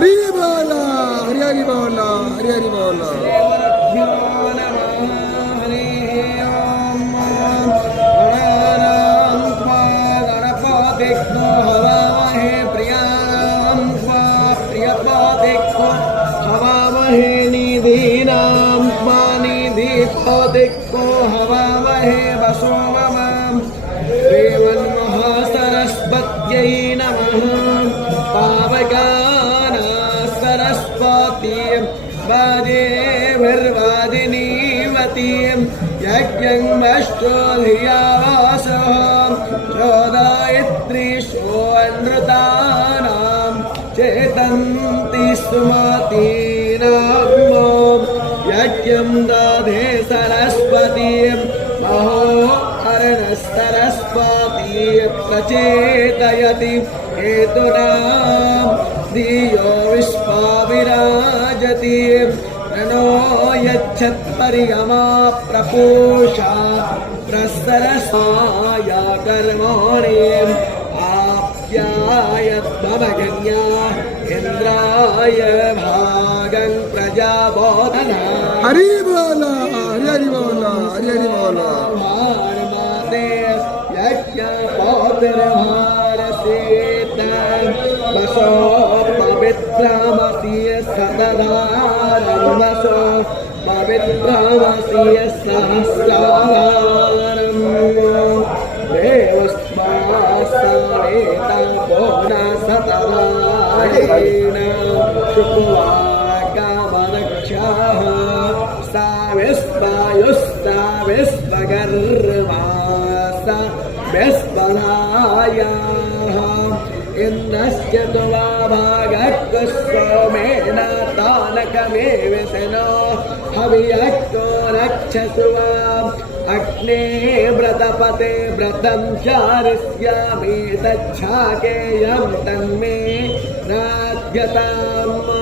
हरि बोला हरि हरि बोला हरि हरि बोला। हवामहे प्रियां स्वा प्रियपादिको हवामहे निधीनां स्वा निधिपादिको हवामहे वसो ममां श्रीमन्महासरस्वत्यै नमः। पावकाना सरस्वतीं वाजेभिर्वादिनीवतीं यज्ञं वष्टोधियावासः चोदयित्रीषोऽनृतानां चेतन्ति सुमतीनां यज्ञं दधे सरस्वतीं महोहरणसरस्वती प्रचेतयति हेतूनां धियो विश्वा विराजति। प्रणो यच्छत्पर्यमा प्रपूषा प्रसरसाय कर्माणि आप्यायत्मगन्या इन्द्राय भागं प्रजाबोधना। हरि बोला हरि हरि बोला हरि हरि बोला। भारमाते यज्ञपौत्रभारसेता वसो पवित्रमसि सतधारं वसो पवित्रमसि सहस्रारं देवस्मासनेता पोना सतधारेण शुक्वा कामरक्षाः सा विस्वायुस्ता विश्वकर्मा सा विस्वधायाः। इन्द्रस्य तुवा भागः सोमेन तानकमेव सनो हवियक्तो रक्षसुवाम् अग्ने व्रतपते व्रतं चारिष्यामि तच्छाकेयं तन्मे नाद्यताम्।